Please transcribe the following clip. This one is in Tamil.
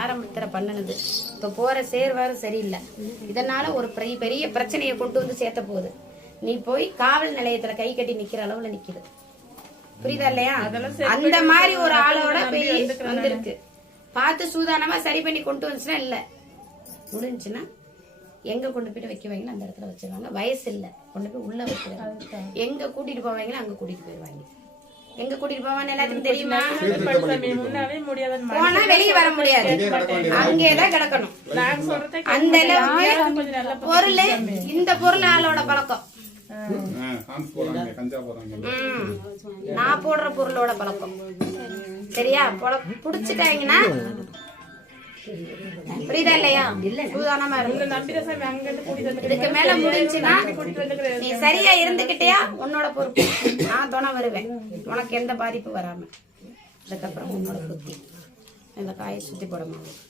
ஆரம்பத்துல பண்ணுனது இப்ப போற சேர்வாரும் சரியில்லை. இதனால ஒரு பெரிய பிரச்சனையை கொண்டு வந்து சேர்த்த போகுது. நீ போய் காவல் நிலையத்துல கை கட்டி நிக்கிற அளவுல நிக்குது. புரியுதா இல்லையா? அந்த மாதிரி ஒரு ஆளோட போய் வந்திருக்கு. பார்த்து சூதானமா சரி பண்ணி கொண்டு வந்துச்சுன்னா இல்ல முடிஞ்சுன்னா எங்க கொண்டு போயிட்டு வைக்க வைங்களோ அந்த இடத்துல வச்சிருவாங்க. வயசு இல்ல கொண்டு போய் உள்ள வைக்கிறாங்க. எங்க கூட்டிட்டு போவாங்களோ அங்க கூட்டிட்டு போயிருவாங்க. எங்க கூட்டிட்டு போவான்னு எல்லாத்துக்கும் தெரியுமா? போனா வெளியே வர முடியாது, அங்கேதான் கிடக்கணும். அந்த அளவுக்கு பொருள், இந்த பொருள் ஆளோட பழக்கம். நான் போடுற பொருளோட பழக்கம் சரியா? புடிச்சுட்டாங்கன்னா புரியுதா இல்லையா? சூதானமா இதுக்கு மேல முடிஞ்சுன்னா நீ சரியா இருந்துகிட்டியா உன்னோட பொறுப்பு. நான் துணை வருவேன், உனக்கு எந்த பாதிப்பு வராம. அதுக்கப்புறம் உன்னோட புத்தி இந்த காயை சுத்தி போட மாட்டேன்.